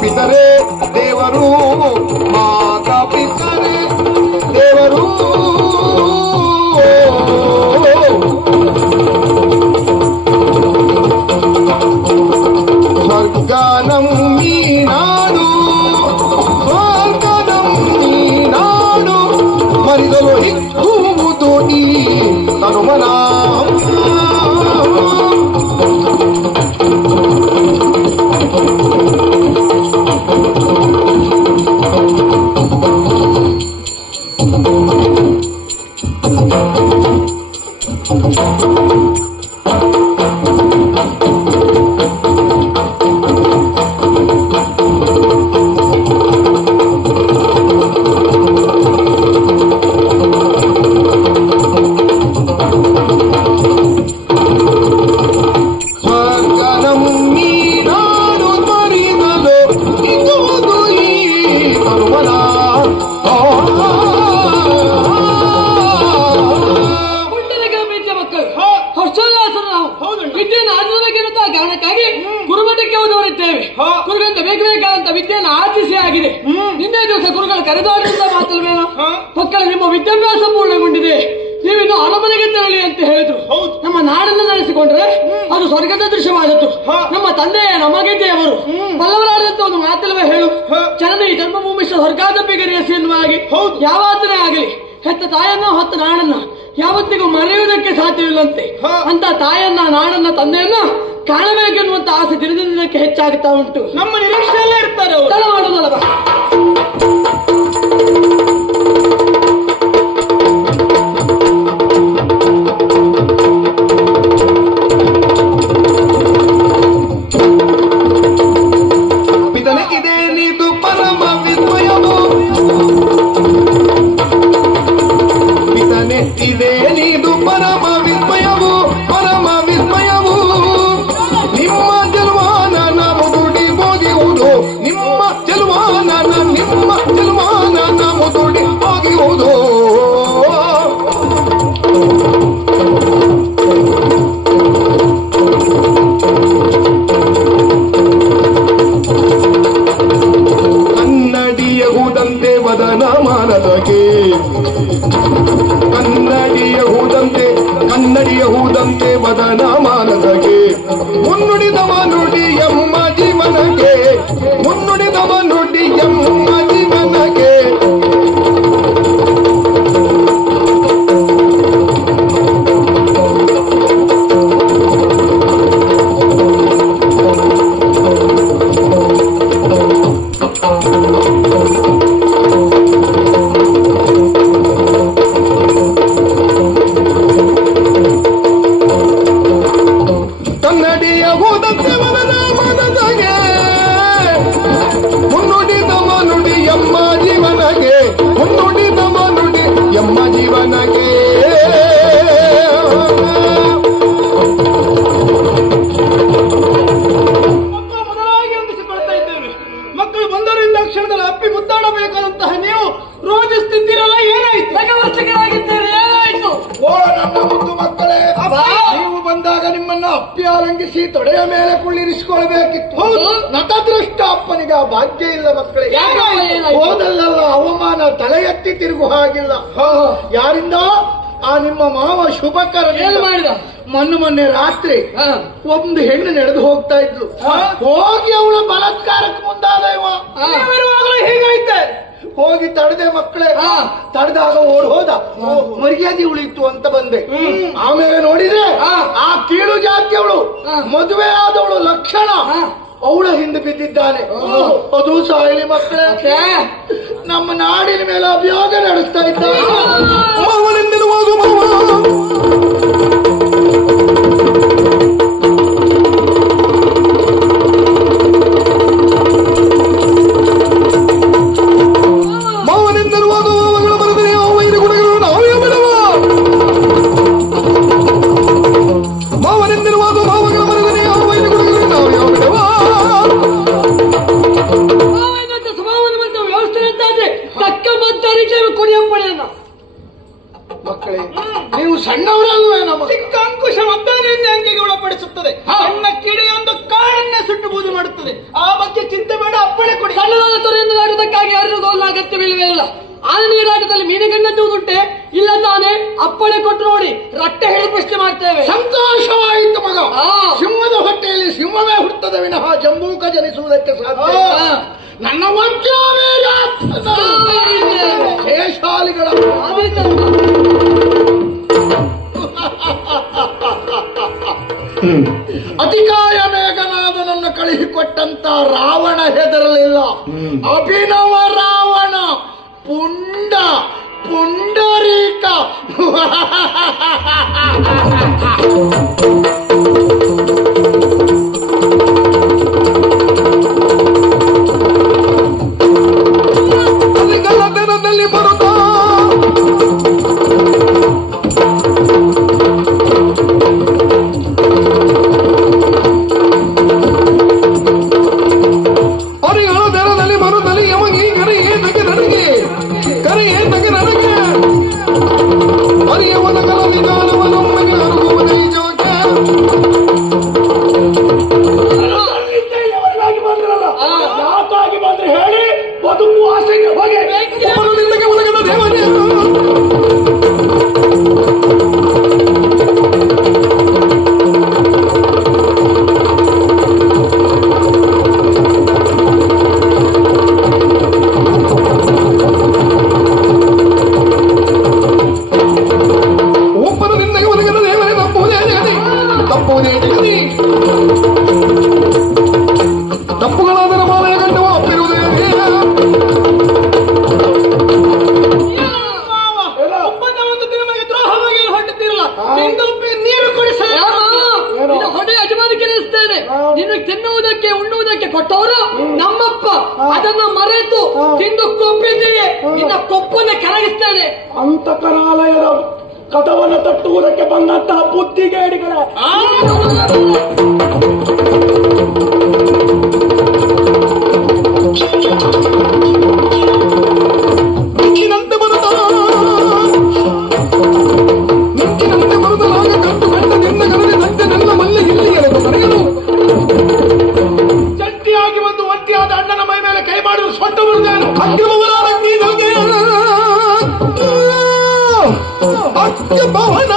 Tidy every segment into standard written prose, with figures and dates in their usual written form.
ಪಿತರೆ ದೇವರು, ಮಾತಾ ಪಿತರೆ ದೇವರು. ಸ್ವರ್ಗನಂ ನೀನಾಡು, ಸ್ವರ್ಗನಂ ನೀನಾಡು, ಮರಿದಲು ಹಿಕ್ಕುವುದು ಈ ತನುಮನ. ಕುರುಗಂತ ಬೇಕಾದಂತ ವಿದ್ಯೆಯನ್ನು ಆರ್ಜಿಸಿ ಆಗಿದೆ. ನಿನ್ನೆ ದಿವಸ ಗುರುಗಳು ಕರೆದಾಡಿದ ಮಾತಲ್ವೇನೋ, ಮಕ್ಕಳ ನಿಮ್ಮ ವಿದ್ಯಾಭ್ಯಾಸ ಪೂರ್ಣಗೊಂಡಿದೆ, ನೀವಿನ್ನು ಅರಮನೆಗೆ ತೆರಳಿ ಅಂತ ಹೇಳಿದ್ರು. ನಮ್ಮ ನಾಡನ್ನು ನಡೆಸಿಕೊಂಡ್ರೆ ಅದು ಸ್ವರ್ಗದ ದೃಶ್ಯವಾದದ್ದು. ನಮ್ಮ ತಂದೆಯ ನಮಗೆ ದೇವರು ಪಲ್ಲವರಾದಂತ ಒಂದು ಮಾತಲ್ವೇ ಹೇಳು, ಜನನಿ ಜನ್ಮಭೂಮಿಷ್ಠ ಸ್ವರ್ಗಾದಪ್ಪಿಗರಿಯಸಿ ಎನ್ನುವಾಗಿ ಯಾವಾತನೇ ಆಗಲಿ ಹೆತ್ತ ತಾಯನ್ನ ಹೊತ್ತ ನಾಡನ್ನ ಯಾವತ್ತಿಗೂ ಮರೆಯುವುದಕ್ಕೆ ಸಾಧ್ಯವಿಲ್ಲಂತೆ. ಅಂತ ತಾಯನ್ನ, ನಾಡನ್ನ, ತಂದೆಯನ್ನ ಕಾಣಬೇಕೆನ್ನುವಂತ ಆಸೆ ದಿನದಿಂದ ದಿನಕ್ಕೆ ಹೆಚ್ಚಾಗುತ್ತಾ ಉಂಟು. ನಮ್ಮ ನಿರೀಕ್ಷೆಯಲ್ಲೇ ಇರ್ತಾರೆ ಅವರು. ತಡ ಮಾಡುವುದಲ್ಲ. ಪಿತನಿಗಿದೆ ನೀದು ಪರಮ ವಿಸ್ಮಯವು, ಪಿತನೆ ಇದೆ ನೀದು ಪರಮ ವಿಸ್ಮಯವು, ಪರಮ ವಿಸ್ಮಯವು. ನಿಮ್ಮ ಜಲ್ವಾನ ಮುದುಡಿ ಹೋಗಿರುವುದು, ನಿಮ್ಮ ಜಲ್ವಾನ ಮುದುಡಿ ಹೋಗಿರುವುದು. ಕನ್ನಡಿಯಹುದಂತೆ ವದನ ಮಾನದಗೆ, ಕನ್ನಡಿಯಹುದಂತೆ ವದನ ಮಾನದಗೆ, ಮುನ್ನುಡಿದವ ನುಡಿ ಎಮ್ಮ ಜೀವನಗೆ, ಮುನ್ನುಡಿದವ ನುಡಿ ಎಮ್ಮ ಜೀವನಗೆ. ಕನ್ನಡಿಯಹುದಂತೆ ವದನ ಮಾನದಗೆ, ಮುನ್ನುಡಿದವ ನುಡಿ ಎಮ್ಮ ಜೀವನಗೆ, ಮುನ್ನುಡಿದವ ನುಡಿ ಎಮ್ಮ ಜೀವನಗೆ. ಮೊದಲಾಗಿ ಹೊಂದಿಸಿಕೊಳ್ತಾ ಇದ್ದೇವೆ. ಮಕ್ಕಳು ಬಂದವರಿಂದ ಕ್ಷಣದಲ್ಲಿ ಅಪ್ಪಿ ಮುದ್ದಾಡಬೇಕಾದಂತಹ ನೀವು ರೋಜಿಸ್ತಿದ್ದೀರಲ್ಲ, ಏನಾಯ್ತು? ವರ್ಷಗಳಾಗಿದ್ದೀರಿ, ಏನಾಯ್ತು? ಓ ನನ್ನ ಮುದ್ದು ಮಕ್ಕಳೇ, ನೀವು ಬಂದಾಗ ನಿಮ್ಮನ್ನ ಅಪ್ಪಿ ಆಲಂಗಿಸಿ ತೊಡೆಯ ಮೇಲೆ ಕುಳ್ಳಿರಿಸಿಕೊಳ್ಬೇಕಿತ್ತು. ನಟದೃಷ್ಟ ಅಪ್ಪನಿಗೆ ಆ ಭಾಗ್ಯ ಇಲ್ಲ ಮಕ್ಕಳೇ. ಹೋದಲ್ಲ ಅವಮಾನ, ತಲೆ ಎತ್ತಿ ತಿರುಗು ಹಾಗಿಲ್ಲ. ಯಾರಿಂದ? ಆ ನಿಮ್ಮ ಮಾವ ಶುಭಕರ ಏನು ಮಾಡಿದ? ಮೊನ್ನೆ ರಾತ್ರಿ ಒಂದು ಹೆಣ್ಣು ನಡೆದು ಹೋಗ್ತಾ ಇದ್ಲು. ಹೋಗಿ ಅವಳ ಬಲಾತ್ಕಾರಕ್ಕೆ ಮುಂದಾದ ಇವ. ಹೇಗಾಯ್ತೆ? ಹೋಗಿ ತಡೆದೆ ಮಕ್ಕಳೇ. ತಡೆದಾಗ ಓಡ್ ಹೋದ, ಮರ್ಯಾದೆ ಉಳಿತು ಅಂತ ಬಂದೆ. ಆಮೇಲೆ ನೋಡಿದ್ರೆ ಆ ಕೀಳು ಜಾತಿಯವಳು, ಮದುವೆ ಆದವಳು ಲಕ್ಷಣ, ಅವಳ ಹಿಂದೆ ಬಿದ್ದಿದ್ದಾನೆ. ಅದು ಸಾಯಲಿ ಮಕ್ಕಳೇ. ನಮ್ಮ ನಾಡಿನ ಮೇಲೆ ಅಭಿಯೋಗ ನಡೆಸ್ತಾ ಇದ್ದಾನೆ. ಮಕ್ಕಳೇ, ನೀವು ಸಣ್ಣ ಇಲ್ಲವೇ ಇಲ್ಲ. ಆನೆ ನೀರಾಟದಲ್ಲಿ ಮೀನುಗಣ್ಣದ್ದುಂಟೆ ಇಲ್ಲ ತಾನೆ? ಅಪ್ಪಣೆ ಕೊಟ್ಟು ನೋಡಿ ರಟ್ಟೆ ಹೇಳಿ ಪ್ರಶ್ನೆ ಮಾಡ್ತೇವೆ. ಸಂತೋಷವಾಯಿತು ಮಗ. ಸಿಂಹದ ಹೊಟ್ಟೆಯಲ್ಲಿ ಸಿಂಹವೇ ಹುಟ್ಟುತ್ತದೆ ವಿನಃ ಜಂಬೂಕ ಜನಿಸುವುದಕ್ಕೆ ಸಾಧ್ಯ ಇಲ್ಲ. ನನ್ನ ವಜ್ರವೇ ಶೇಷಾಲಿಗಳ ಅತಿಕಾಯ ಮೇಘನಾದನನ್ನು ಕಳುಹಿಕೊಟ್ಟಂತ ರಾವಣ ಹೆದರಲಿಲ್ಲ. ಅಭಿನವ ರಾವಣ ಪುಂಡರೀಕ ಅಲ್ಲಿಗಲ್ಲದಲ್ಲಿ ಬರುತ್ತಾ ಅರಿಗಾಲದಲ್ಲಿ ಬರುತ್ತಲ್ಲಿ ಯಮಗಿ ಕರೆಯೇ ತಗೆ ನನಗೆ ಕರೆಯೇ ತಗೆ ನನಗೆ ಅರಿಯವನ ಕಲವಿ ಗಾನವನೊಮ್ಮೆಗೆ ಅರುಗುವುದೇ ಜೋಕೆ ಯಾಕಾಗಿ ಬಂದ್ರೆ ಹೇಳಿ ಬದುಕು ಆಸೆಗೆ ಹೋಗಿ ಒಬ್ಬರೊಂದಿಗೆ ಒದಗದ ದೇವರೇ ತಪ್ಪುಗಳಾದರ ಮಾಲೆಯ ಗಂಟವ ಅಪ್ಪಿರುವುದೇ ಒಪ್ಪಂದ ಒಂದು ನಿಮಗೆ ದ್ರೋಹವಾಗಿ ಹೊರಟಿದ್ದಿರಲ್ಲ. ನೀರು ಕೊಡಿಸ ಹೊಡೆ ಯಜಮಾನಿಕೆ ನಡೆಸ್ತೇನೆ. ನಿನ್ನ ತಿನ್ನುವುದಕ್ಕೆ ಉಣ್ಣುವುದಕ್ಕೆ ಕೊಟ್ಟವರು ನಮ್ಮಪ್ಪ. ಅದನ್ನ ಮರೆತು ತಿಂದು ಕೊಪ್ಪಿದ್ದೀಯೇ. ನಿನ್ನ ಕೊಪ್ಪನ್ನು ಕರಗಿಸ್ತೇನೆ. ಅಂತಕನಾಲಯದ ಕದವನ್ನು ತಟ್ಟುವುದಕ್ಕೆ ಬಂದಂತಹ ಬುದ್ಧಿಗೇಡಿಗಳ ಮಿಂಚಿನಂತೆ ಬರುತ್ತಲಾಗ ಕಂಡು ಕಂಡ ನಿನ್ನ ಗಣನೆ ನನ್ನ ಮಲ್ಲೆ ಇಲ್ಲಿ ಎಳೆದು ಕರೆಯಲು ಜಂಟಿಯಾಗಿ ಒಂದು ಒಂಟಿಯಾದ ಅಣ್ಣನ ಮೈ ಮೇಲೆ ಕೈ ಮಾಡಲು ಸೊಂಟ ಬರುತ್ತೇನು ಭವನ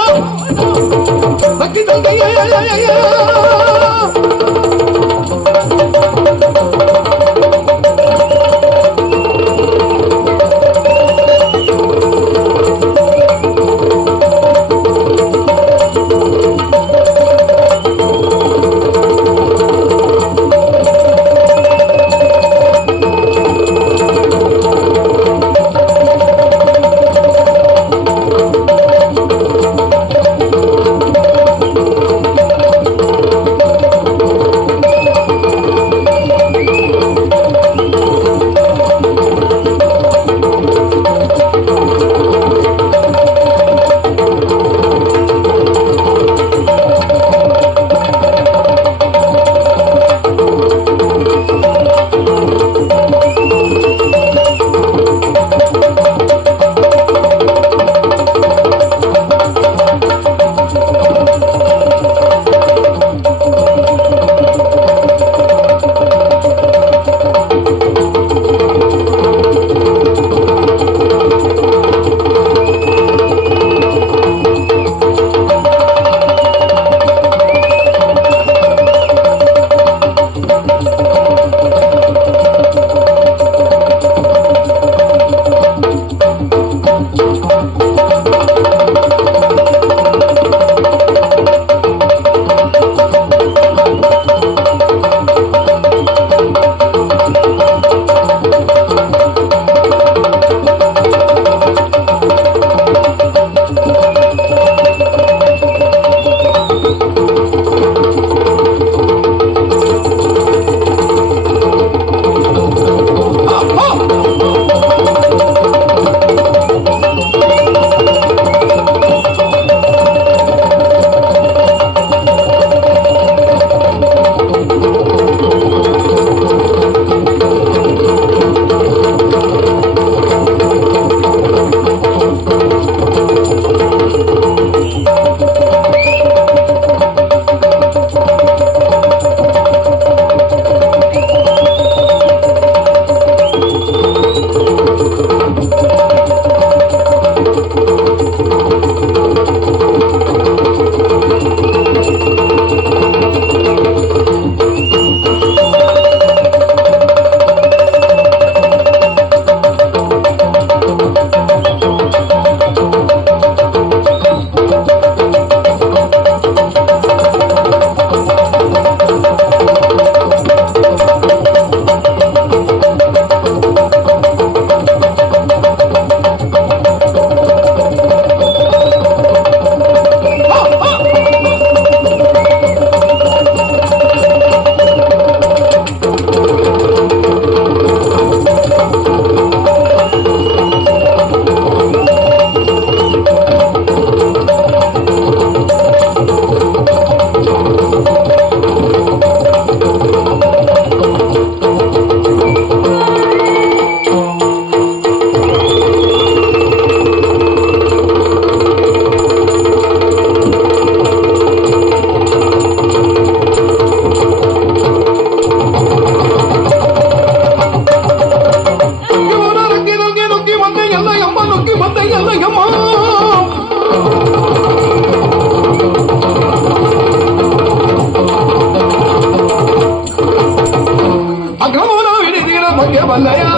ನಯ